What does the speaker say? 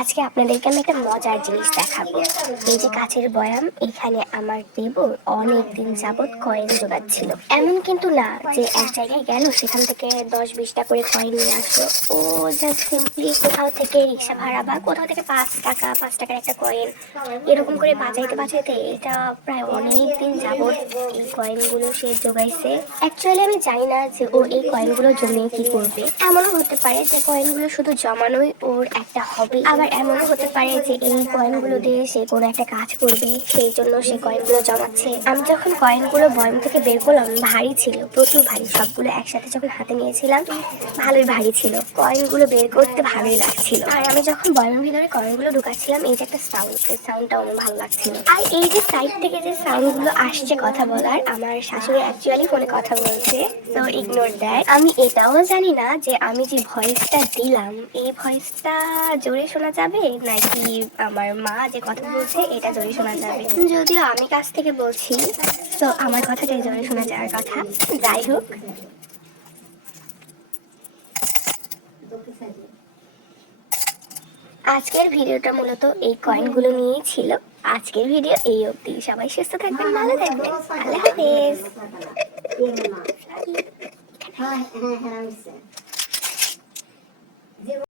আজকে আপনাদেরকে আমি একটা মজার জিনিস দেখাবো। এই যে কাছের বয়াম, এখানে আমার দেবর অনেক দিন যাবৎ কয়েন জোগাচ্ছিল এমন কিন্তু না যে এক জায়গায় গেল, সেখান থেকে দশ বিশটা করে কয়েন নিয়ে আসলো। ও জাস্ট সিম্পলি কোথাও থেকে রিক্সা ভাড়া বা কোথাও থেকে পাঁচ টাকা, পাঁচ টাকার একটা কয়েন এরকম করে বাজাইতে বাজাইতে এটা প্রায় অনেক দিন যাবৎ এই কয়েনগুলো সে জোগাইছে। অ্যাকচুয়ালি আমি জানি না যে ও এই কয়েনগুলো জমিয়ে কি করবে। এমনও হতে পারে যে কয়েনগুলো শুধু জমানোই ওর একটা হবি আবার এমনও হতে পারে যে এই কয়েনগুলো দিয়ে সে কোনো একটা কাজ করবে, সেই জন্য সে কয়েনগুলো জমাচ্ছে। আমি যখন কয়েনগুলো বয়ম থেকে বের করলাম, ভারী ছিল, প্রচুর ভারী, সবগুলো একসাথে যখন হাতে নিয়েছিলাম, ভালোই ভারী ছিল। কয়েনগুলো বের করতে ভালোই লাগছিল। আর আমি যখন বয়মের ভিতরে কয়েনগুলো ঢুকাচ্ছিলাম, এই যে একটা সাউন্ড এই সাউন্ডটাও আমার ভালো লাগছিল। আর এই যে সাইড থেকে যে সাউন্ডগুলো আসছে কথা বলার, আমার শাশুড়ি অ্যাকচুয়ালি ফোনে কথা বলছে তো ইগনোর দ্যাট আমি এটাও জানি না যে আমি যে ভয়েসটা দিলাম, এই ভয়েসটা জোরে শোনা যাবে নাকি আমার মা যে কথা বলছে, এটা জোরে শোনা যাবে? যদিও আমি কাছ থেকে বলছি, তো আমার কথাটাই জোরে শোনা যাওয়ার কথা। যাই হোক। আজকের ভিডিওটা মূলত এই কয়েনগুলো নিয়েই ছিল। আজকের ভিডিও এই অবধি। সবাই সুস্থ থাকবেন, ভালো থাকবেন। আল্লাহ হাফেজ। হ্যাঁ হ্যাঁ হ্যাঁ